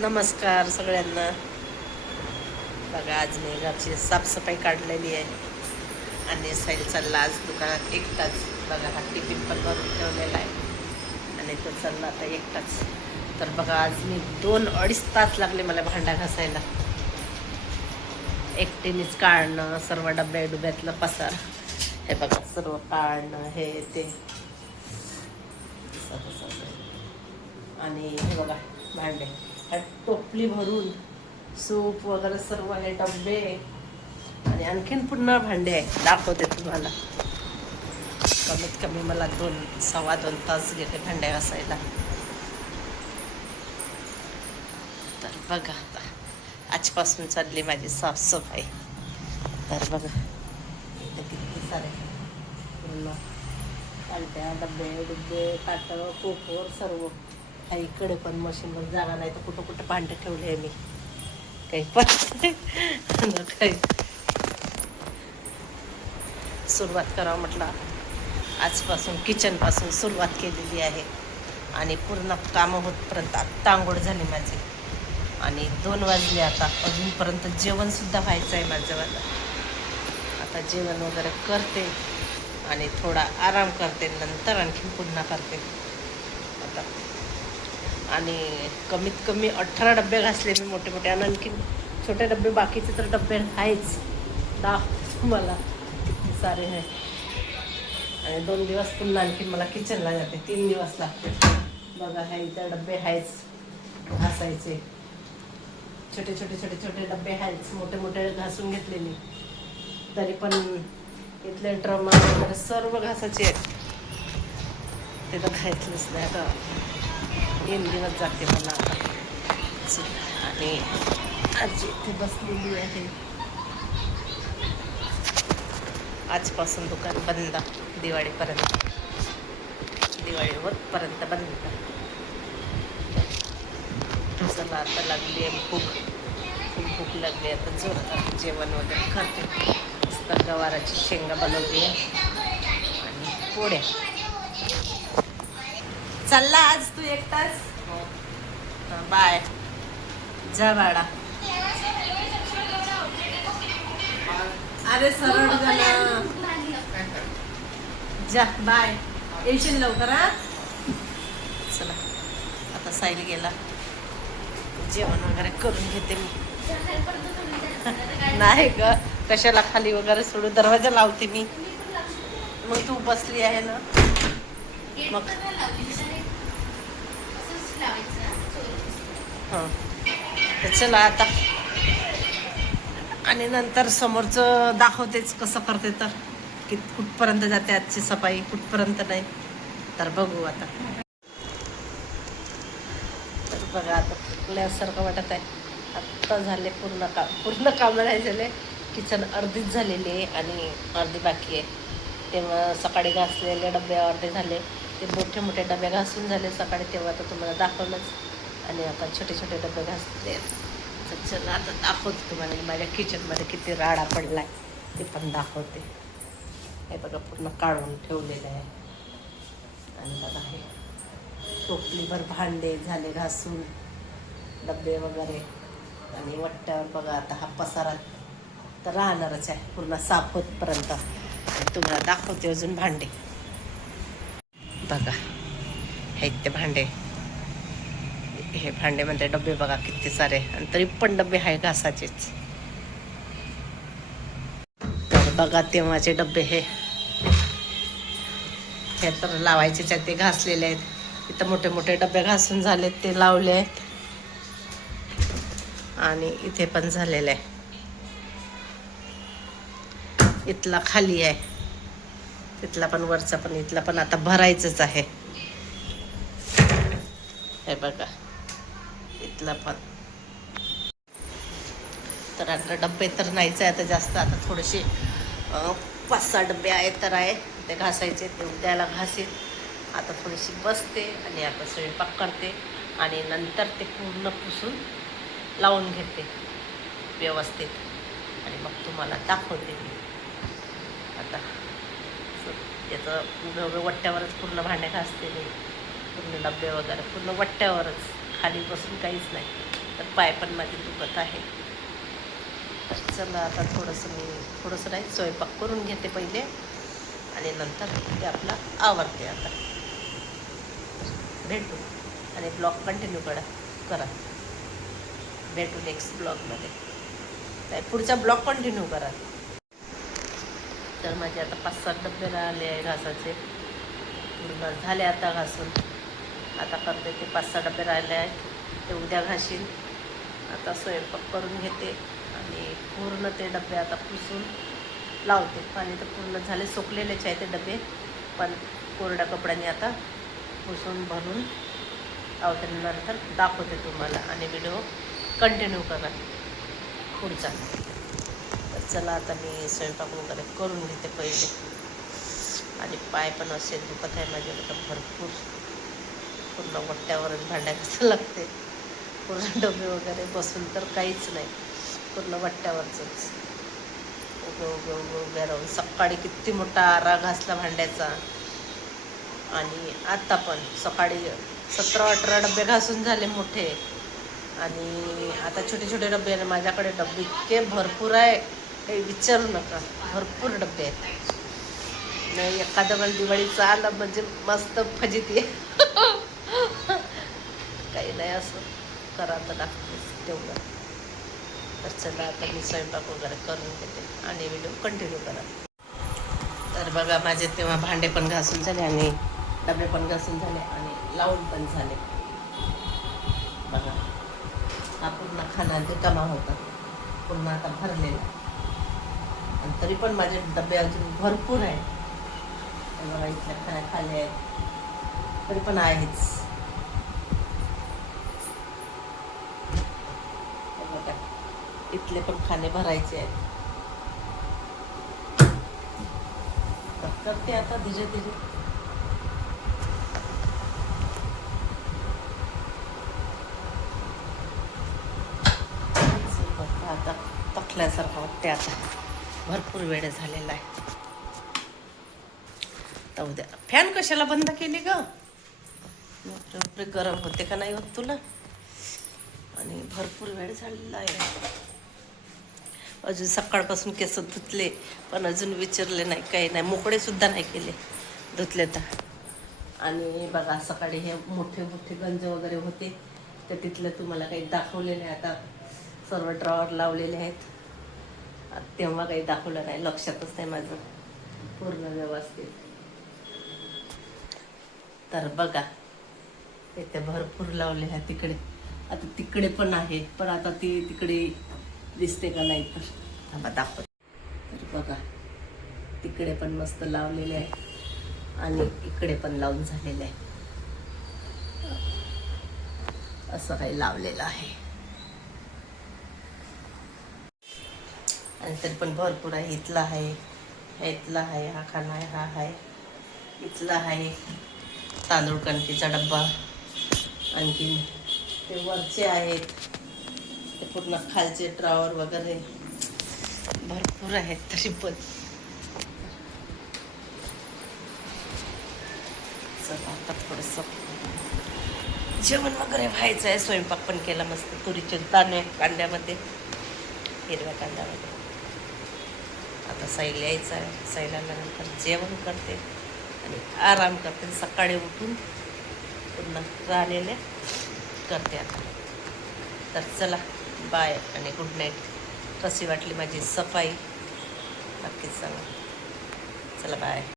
नमस्कार सगळ्यांना. बघा आज मी घरची साफसफाई काढलेली आहे. आणि साईल चालला आज दुकानात एकटाच. बघा हा टिफिन पण भरून ठेवलेला आहे. आणि तो चालला आता एकटाच. तर बघा आज मी दोन अडीच तास लागले मला भांडा घासायला. एकटीनेच काढणं सर्व डब्या डुब्यातलं पसार. हे बघा सर्व काढणं हे ते. आणि हे बघा भांडे. टोपली भरून सूप वगैरे सर्व हे डबे आणि आणखीन पुन्हा भांडे आहे दाखवते तुम्हाला. कमीत कमी मला दोन सव्वा दोन तास गेले भांड्या घासायला. तर बघा आता आजपासून चालली माझी साफसफाई. तर बघा किती सारे पूर्ण पालट्या डबे डुबे ताटं कोपर सर्व. काही इकडे पण मशीनवर जागा नाही तर कुठं कुठं भांडं ठेवले आहे मी. काही पण. काही सुरुवात करावं म्हटलं. आजपासून किचनपासून सुरुवात केलेली आहे. आणि पूर्ण कामं होतपर्यंत आत्ता आंघोळ झाली माझी. आणि दोन वाजले आता. अजूनपर्यंत जेवणसुद्धा व्हायचं आहे माझं आता जेवण वगैरे करते. आणि थोडा आराम करते. नंतर आणखी पुन्हा करते. आता आणि कमीत कमी अठरा डबे घासले मी मोठे मोठे. आणि आणखीन छोटे डबे बाकीचे तर डबे आहेच. दाख मला सारे आहे आणि दोन दिवस पुन्हा आणखी मला किचनला जाते. तीन दिवस लागते. बघा हे इतर डबे आहेच. घासायचे. छोटे छोटे छोटे छोटे डबे आहेच. मोठे मोठे घासून घेतले मी तरी पण इथले ड्रम वगैरे सर्व घासायचे आहेत. ते तर घायचलंच नाही आता. तीन दिवस जाते मला आता. आणि आजी इथे बसलेली आहे. आजपासून दुकान बंद दिवाळीपर्यंत. दिवाळीवरपर्यंत बंद. चला आता लागली आहे भूक. खूप भूक लागली आता जोरदार जेवण वगैरे करते. तर गवाराची शेंगा बनवली आहे. आणि पोळ्या. चालला आज तू एकटाच? बाय. जा बाळा. अरे सरळ झाला जा बाय. येशील लवकर हा? चला. आता साईल गेला. जेवण वगैरे करून घेते मी. नाही ग कशाला खाली वगैरे सोडून दरवाजा लावते मी. मग तू बसली आहे ना. मग हां. तर चला आता. आणि नंतर समोरचं दाखवतेच कसं करते तर. की कुठपर्यंत जाते आजची सफाई कुठपर्यंत नाही. तर बघू आता. तर बघा आता फुकल्यासारखं वाटत आहे. आत्ता झाले पूर्ण काम. पूर्ण कामं नाही झाले. किचन अर्धीच झालेली आहे आणि अर्धी बाकी आहे. तेव्हा सकाळी घासलेले डबे अर्धे झाले. ते मोठे मोठे डबे घासून झाले सकाळी तेव्हा तर तुम्हाला दाखवलंच. आणि आता छोटे छोटे डबे घासले तर चला आता दाखवते तुम्हाला माझ्या किचनमध्ये किती राडा पडला आहे ते पण दाखवते. हे बघा पूर्ण काढून ठेवलेलं आहे. आणि बघा हे. टोपलीभर भांडे झाले घासून. डबे वगैरे. आणि वट्ट्यावर बघा आता हा पसारा तर राहणारच आहे. पूर्ण साफ होतपर्यंत. तुम्हाला दाखवते अजून भांडे. बघा. हे ते भांडे. हे भांडे म्हणते डबे बघा किती सारे. आणि तरी पण डबे आहे घासाचेच. तर बघा तेव्हाचे डबे हे. हे तर लावायचेच आहेत ते घासलेले आहेत. इथं मोठे मोठे डबे घासून झालेत ते लावले आहेत. आणि इथे पण झालेले आहे. इथला खाली आहे. तिथला पण वरचा पण इथला पण. आता भरायचंच आहे. हे बघा इथला पण. तर आता डब्बे तर नाहीच आहे आता जास्त. आता थोडेसे पाच सहा डब्बे आहेत तर आहे. ते घासायचे ते उद्याला घासेल आता थोडीशी बसते आणि आता स्वयंपाक करते. आणि नंतर ते पूर्ण पुसून लावून घेते व्यवस्थित. आणि मग तुम्हाला दाखवते मी. याचं पूर्ण वट्ट्यावरच पूर्ण भांडे घासते मी पूर्ण डबे वगैरे पूर्ण वट्ट्यावरच खाली बसून काहीच नाही. तर पाय पण माझे दुखत आहे. चला आता थोडंसं मी थोडंसं नाही स्वयंपाक करून घेते पहिले. आणि नंतर ते आपला आवडते आता. भेटू. आणि ब्लॉग कंटिन्यू करा करा. भेटू नेक्स्ट ब्लॉगमध्ये. नाही पुढचा ब्लॉग कंटिन्यू करा. तर माझे आता पाच सात डबे राहिले आहे घासाचे. पूर्ण झाले आता घासून. आता करते ते पाच सहा डबे राहिले आहेत. ते उद्या घासीन आता स्वयंपाक करून घेते आणि पूर्ण ते डबे आता पुसून लावते. पाणी तर पूर्ण झाले सोकलेलेच आहे ते डबे. पण कोरड्या कपड्याने आता पुसून भरून लावते नंतर दाखवते तुम्हाला आणि व्हिडिओ कंटिन्यू करा. पुढचा. चला आता मी स्वयंपाक वगैरे करून घेते पहिले. आणि पाय पण असे दुखत आहे माझ्याकडे भरपूर. पूर्ण वट्ट्यावरच भांडायचं लागते. पूर्ण डबे वगैरे बसून तर काहीच नाही. पूर्ण वट्ट्यावरचंच. उभं उभं उभं उभ्या राहून सकाळी किती मोठा आरा घासला भांड्याचा. आणि आत्ता पण सकाळी सतरा अठरा डबे घासून झाले मोठे. आणि आता छोटे छोटे डबे माझ्याकडे डबे इतके भरपूर आहे. काही विचारू नका. भरपूर डबे आहेत. नाही एखादा मला दिवाळीचा आलं म्हणजे मस्त फजिती काही नाही असं करा तर लागतेच तेवढं. तर चला आता मी स्वयंपाक वगैरे करून घेते आणि व्हिडिओ कंटिन्यू करा. तर बघा माझे तेव्हा भांडे पण घासून झाले आणि डबे पण घासून झाले आणि लावून पण झाले. बघा हा पूर्ण खाना रिकामा होता. पुन्हा आता भरलेला. आणि तरी पण माझे डबे अजून भरपूर आहेत हे बघा इथल्या खाण्या खाल्ल्या आहेत तरी पण आहेच. बघा इथले पण खाणे भरायचे आहेत. तर करते आता धीरे धीरे. आता तकल्यासारखं वाटते आता. भरपूर वेळ झालेला आहे. तर उद्या फॅन कशाला बंद केली ग? गरम होते का नाही होत तुला? आणि भरपूर वेळ झालेला आहे. अजून सकाळपासून केस धुतले पण अजून विचारले नाही काही नाही. मोकळे सुद्धा नाही केले धुतले तर. आणि बघा सकाळी हे मोठे मोठे गंज वगैरे होते तर तिथलं तुम्हाला काही दाखवलेले आहे आता. सर्व ड्रॉवर लावलेले आहेत. तेव्हा काही दाखवलं नाही. लक्षातच नाही माझं. पूर्ण व्यवस्थित. तर बघा इथे भरपूर लावले आहे तिकडे. आता तिकडे पण आहे पण आता ती तिकडे दिसते का नाही तर. थांबा दाखव तर बघा तिकडे पण मस्त लावलेले आहे आणि इकडे पण लावून झालेले आहे. असं काही लावलेलं आहे. आणि तरी पण भरपूर आहे. इथला आहे. इथला आहे. हा खाना आहे. हा आहे. इथला आहे. तांदूळ कणकीचा डब्बा. आणखीन ते वरचे आहेत. ते पूर्ण खालचे ड्रॉवर वगैरे. भरपूर आहेत तरी पण. चला आता थोडंसं जेवण वगैरे व्हायचं आहे स्वयंपाक पण केला मस्त. तुरीचे दाणे कांद्यामध्ये हिरव्या कांद्यामध्ये. सैल साईल यायचं आहे. साईल आल्यानंतर जेवण करते आणि आराम करते. सकाळी उठून पुन्हा राहिलेले करते आता. तर चला बाय आणि गुड नाईट कशी वाटली माझी सफाई? नक्कीच सांगा. चला बाय